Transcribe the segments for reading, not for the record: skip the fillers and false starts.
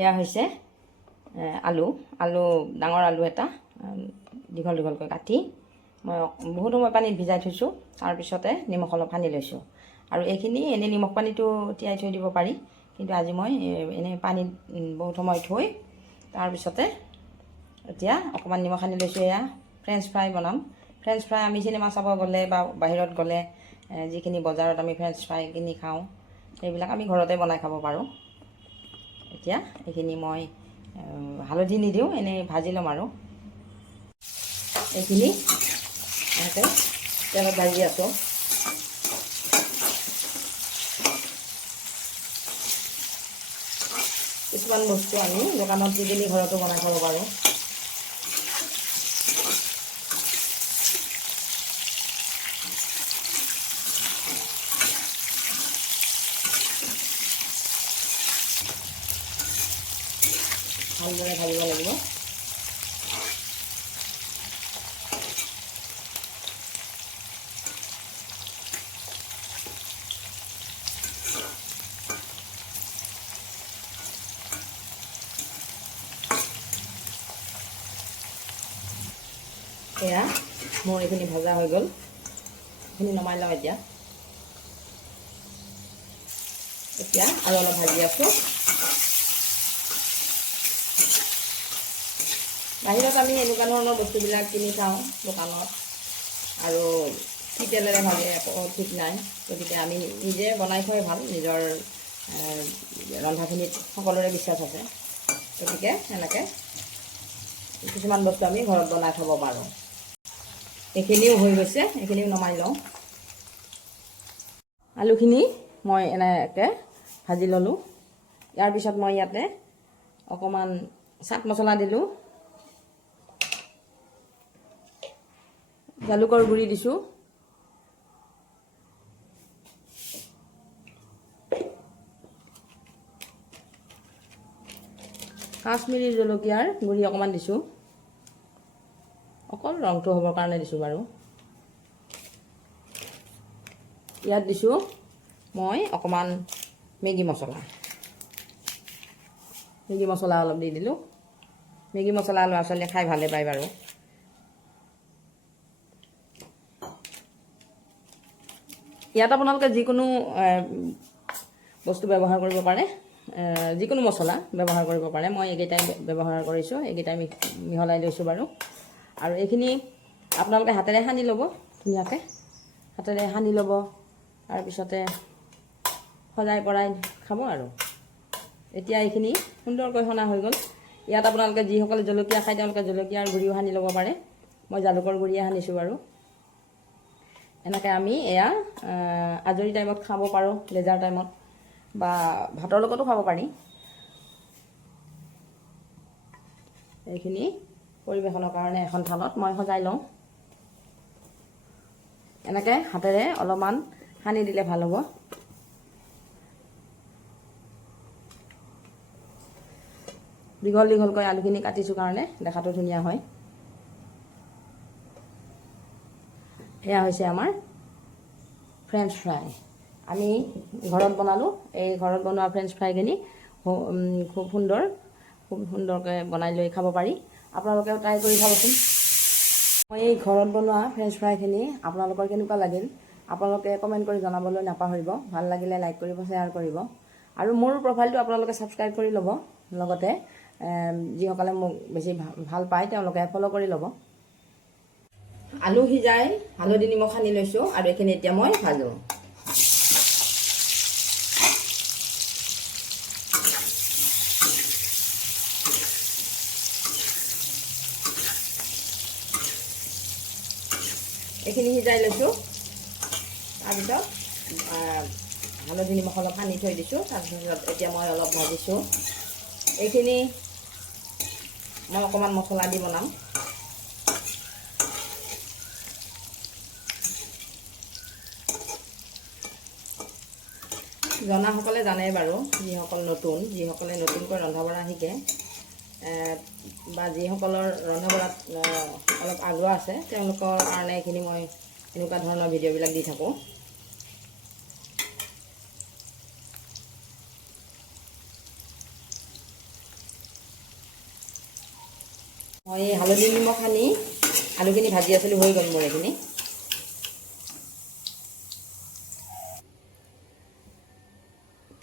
এয়া হৈছে আলু ডাঙৰ আলু এটা দীঘল দীঘলকৈ কাটি মই বহুত সময় পানীত ভিজাই থৈছোঁ। তাৰপিছতে নিমখ অলপ সানি লৈছোঁ। আৰু এইখিনি এনেই নিমখ পানীটো তিয়াই থৈ দিব পাৰি, কিন্তু আজি মই এনেই পানীত বহুত সময় থৈ তাৰপিছতে এতিয়া অকণমান নিমখ সানি লৈছোঁ। এয়া ফ্ৰেঞ্চ ফ্ৰাই বনাম। ফ্ৰেঞ্চ ফ্ৰাই আমি চিনেমা চাব গ'লে বা বাহিৰত গ'লে যিখিনি বজাৰত আমি ফ্ৰেঞ্চ ফ্ৰাই কিনি খাওঁ, সেইবিলাক আমি ঘৰতে বনাই খাব পাৰোঁ। এতিয়া এইখিনি মই হালধি নিদিওঁ, এনেই ভাজি ল'ম। আৰু এইখিনি এনেকৈ তেলত ভাজি আছোঁ। কিছুমান বস্তু আমি দোকানত দি কিনি ঘৰতো বনাই খাব পাৰোঁ। ভালদৰে ভাজিব লাগিব। এয়া মোৰ এইখিনি ভজা হৈ গ'ল। এইখিনি নমাই লওঁ। এতিয়া আৰু অলপ ভাজি আছোঁ। বাহিৰত আমি এনেকুৱা ধৰণৰ বস্তুবিলাক কিনি খাওঁ দোকানত, আৰু কি তেলেৰে ভাজে একো ঠিক নাই। গতিকে আমি নিজে বনাই খোৱাই ভাল। নিজৰ ৰন্ধাখিনিত সকলোৰে বিশ্বাস আছে। গতিকে এনেকৈ কিছুমান বস্তু আমি ঘৰত বনাই খাব পাৰোঁ। এইখিনিও হৈ গৈছে, এইখিনিও নমাই লওঁ। আলুখিনি মই এনেকৈ ভাজি ল'লোঁ। ইয়াৰ পিছত মই ইয়াতে অকণমান চাট মছলা দিলোঁ, জালুকৰ গুড়ি দিছোঁ, কাশ্মীৰী জলকীয়াৰ গুড়ি অকণমান দিছোঁ। অকল ৰংটো হ'বৰ কাৰণে দিছোঁ বাৰু। ইয়াত দিছোঁ মই অকণমান মেগী মছলা অলপ দি দিলোঁ। মেগী মছলা ল'ৰা ছোৱালীয়ে খাই ভালে পায় বাৰু। ইয়াত আপোনালোকে যিকোনো বস্তু ব্যৱহাৰ কৰিব পাৰে, যিকোনো মছলা ব্যৱহাৰ কৰিব পাৰে। মই এইকেইটাই ব্যৱহাৰ কৰিছোঁ, এইকেইটাই মিহলাই লৈছোঁ বাৰু। আৰু এইখিনি আপোনালোকে হাতেৰে সানি ল'ব, ধুনীয়াকৈ হাতেৰে সানি ল'ব। তাৰপিছতে সজাই পৰাই খাব। আৰু এতিয়া এইখিনি সুন্দৰকৈ সনা হৈ গ'ল। ইয়াত আপোনালোকে যিসকলে জলকীয়া খায় তেওঁলোকে জলকীয়াৰ গুড়িও সানি ল'ব পাৰে। মই জালুকৰ গুড়িয়ে সানিছোঁ বাৰু। এনেকৈ আমি এয়া আজৰি টাইমত খাব পাৰোঁ, লেজাৰ টাইমত, বা ভাতৰ লগতো খাব পাৰি। এইখিনি পৰিৱেশনৰ কাৰণে এখন থালত মই সজাই লওঁ। এনেকৈ হাতেৰে অলপমান সানি দিলে ভাল হ'ব। দীঘল দীঘলকৈ আলুখিনি কাটিছোঁ কাৰণে দেখাটো ধুনীয়া হয়। এয়া হৈছে আমাৰ ফ্ৰেঞ্চ ফ্ৰাই। আমি ঘৰত বনালোঁ। এই ঘৰত বনোৱা ফ্ৰেঞ্চ ফ্ৰাইখিনি খুব সুন্দৰকৈ বনাই লৈ খাব পাৰি। আপোনালোকেও ট্ৰাই কৰি চাবচোন। মই এই ঘৰত বনোৱা ফ্ৰেঞ্চ ফ্ৰাইখিনি আপোনালোকৰ কেনেকুৱা লাগিল আপোনালোকে কমেণ্ট কৰি জনাবলৈ নাপাহৰিব। ভাল লাগিলে লাইক কৰিব, শ্বেয়াৰ কৰিব, আৰু মোৰ প্ৰফাইলটো আপোনালোকে ছাবস্ক্ৰাইব কৰি ল'ব। লগতে যিসকলে মোক বেছি ভাল পায় তেওঁলোকে ফ'ল' কৰি ল'ব। আলু সিজাই হালধি নিমখ সানি লৈছোঁ, আৰু এইখিনি এতিয়া মই ভাজোঁ। এইখিনি সিজাই লৈছোঁ। তাৰপিছত হালধি নিমখ অলপ সানি থৈ দিছোঁ। তাৰপিছত এতিয়া মই অলপ ভাজিছোঁ। এইখিনি মই অকণমান মছলা দি বনাম। জনাসকলে জানে বাৰু, যিসকলে নতুনকৈ ৰন্ধা বঢ়া শিকে বা যিসকলৰ ৰন্ধা বঢ়াত অলপ আগ্ৰহ আছে তেওঁলোকৰ কাৰণে এইখিনি মই এনেকুৱা ধৰণৰ ভিডিঅ'বিলাক দি থাকোঁ। মই হালধি নিমখ সানি আলুখিনি ভাজি আছিলোঁ, হৈ গ'ল মোৰ এইখিনি।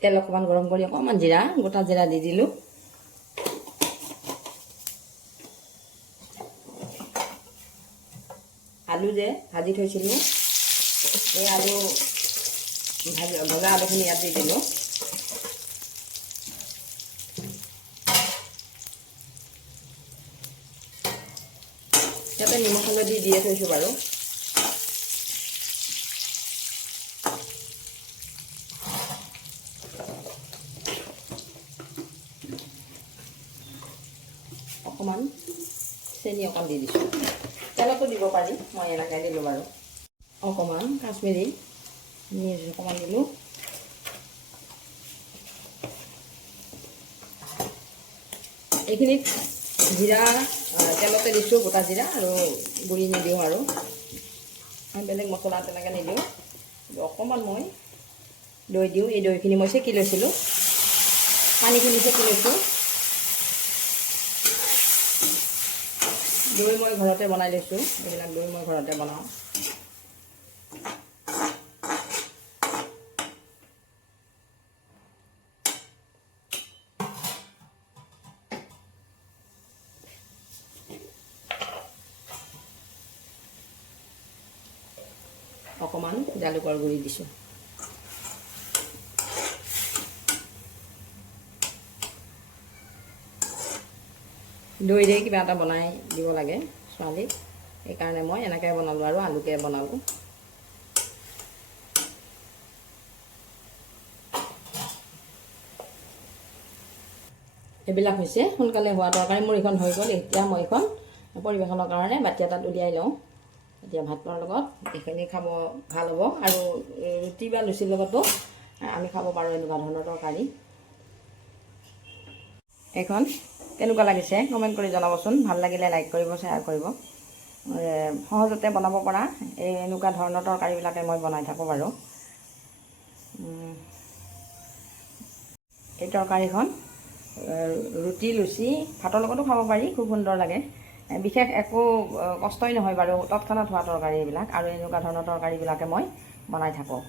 তেল অকণমান গৰম কৰি অকণমান গোটা জিৰা দি দিলোঁ। আলু যে ভাজি থৈছিলোঁ, এই ভজা আলুখিনি ইয়াত দি দিলোঁ। ইয়াতে নিমখ হালধি দিয়ে থৈছোঁ বাৰু। অকণমান চেনি অকণ দি দিছোঁ, তেলতো দিব পাৰি, মই এনেকৈ দিলোঁ বাৰু। অকণমান কাশ্মীৰী মিৰ্চ অকণমান দিলোঁ। এইখিনিত জিৰা তেলতে দিছোঁ, গোটা জিৰা, আৰু গুড়ি নিদিওঁ আৰু বেলেগ মছলা তেনেকৈ নিদিওঁ। অকণমান মই দৈ দিওঁ। এই দৈখিনি মই চেকি লৈছিলোঁ, পানীখিনি চেকি লৈছোঁ। দৈ মই ঘৰতে বনাই লৈছোঁ, এইবিলাক দৈ মই ঘৰতে বনাওঁ। অকণমান জালুকৰ গুড়ি দিছোঁ। দৈৰে কিবা এটা বনাই দিব লাগে ছোৱালীক, সেইকাৰণে মই এনেকৈ বনালোঁ আৰু আলুকে বনালোঁ। এইবিলাক হৈছে সোনকালে হোৱা তৰকাৰী। মোৰ এইখন হৈ গ'ল। এতিয়া মই এইখন পৰিৱেশনৰ কাৰণে বাতি এটাত উলিয়াই লওঁ। এতিয়া ভাতৰ লগত এইখিনি খাব ভাল হ'ব, আৰু ৰুটি বা লুচিৰ লগতো আমি খাব পাৰোঁ এনেকুৱা ধৰণৰ তৰকাৰী। এইখন কেনেকুৱা লাগিছে কমেণ্ট কৰি জনাবচোন। ভাল লাগিলে লাইক কৰিব, শ্বেয়াৰ কৰিব। সহজতে বনাব পৰা এনেকুৱা ধৰণৰ তৰকাৰীবিলাকে মই বনাই থাকোঁ বাৰু। এই তৰকাৰীখন ৰুটি, লুচি, ভাতৰ লগতো খাব পাৰি, খুব সুন্দৰ লাগে। বিশেষ একো কষ্টই নহয় বাৰু, তৎক্ষণাত হোৱা তৰকাৰী এইবিলাক, আৰু এনেকুৱা ধৰণৰ তৰকাৰীবিলাকে মই বনাই থাকোঁ।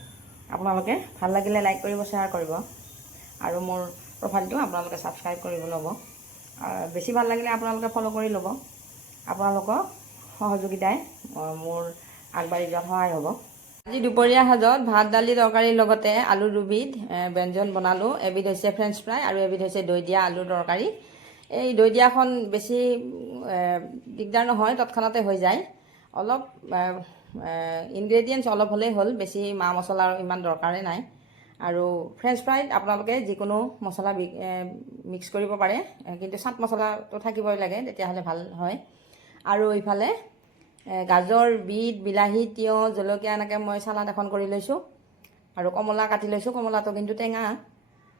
আপোনালোকে ভাল লাগিলে লাইক কৰিব, শ্বেয়াৰ কৰিব, আৰু মোৰ প্ৰফাইলটো আপোনালোকে ছাবস্ক্ৰাইব কৰিব ল'ব। বেছি ভাল লাগিলে আপোনালোকে ফ'ল' কৰি ল'ব। আপোনালোকৰ সহযোগিতাই মোৰ আগবাঢ়ি যোৱাত সহায় হ'ব। আজি দুপৰীয়া সাজত ভাত, দালি, তৰকাৰীৰ লগতে আলুৰ দুবিধ ব্যঞ্জন বনালোঁ। এবিধ হৈছে ফ্ৰেঞ্চ ফ্ৰাই আৰু এবিধ হৈছে দৈ দিয়া আলুৰ তৰকাৰী। এই দৈ দিয়াখন বেছি দিগদাৰ নহয়, তৎক্ষণাতে হৈ যায়। অলপ ইনগ্ৰেডিয়েণ্টছ অলপ হ'লেই হ'ল, বেছি মা মছলাৰ ইমান দৰকাৰেই নাই। আৰু ফ্ৰেঞ্চ ফ্ৰাইত আপোনালোকে যিকোনো মছলা মিক্স কৰিব পাৰে, কিন্তু চাট মছলাটো থাকিবই লাগে, তেতিয়াহ'লে ভাল হয়। আৰু ইফালে গাজৰ, বিট, বিলাহী, তিয়ঁহ, জলকীয়া এনেকৈ মই চালাড এখন কৰি লৈছোঁ, আৰু কমলা কাটি লৈছোঁ। কমলাটো কিন্তু টেঙা।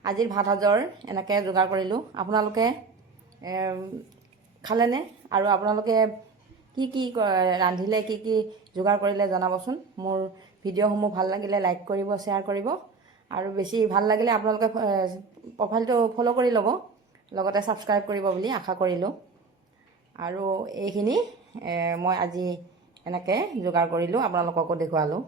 আজিৰ ভাত সাজৰ এনেকৈ যোগাৰ কৰিলোঁ। আপোনালোকে খালেনে? আৰু আপোনালোকে কি কি ৰান্ধিলে, কি কি যোগাৰ কৰিলে জনাবচোন। মোৰ ভিডিঅ'সমূহ ভাল লাগিলে লাইক কৰিব, শ্বেয়াৰ কৰিব, আৰু বেছি ভাল লাগিলে আপোনালোকে প্ৰফাইলটো ফ'ল' কৰি ল'ব, লগতে ছাবস্ক্ৰাইব কৰিব বুলি আশা কৰিলোঁ। আৰু এইখিনি মই আজি এনেকৈ যোগাৰ কৰিলোঁ, আপোনালোককো দেখুৱালোঁ।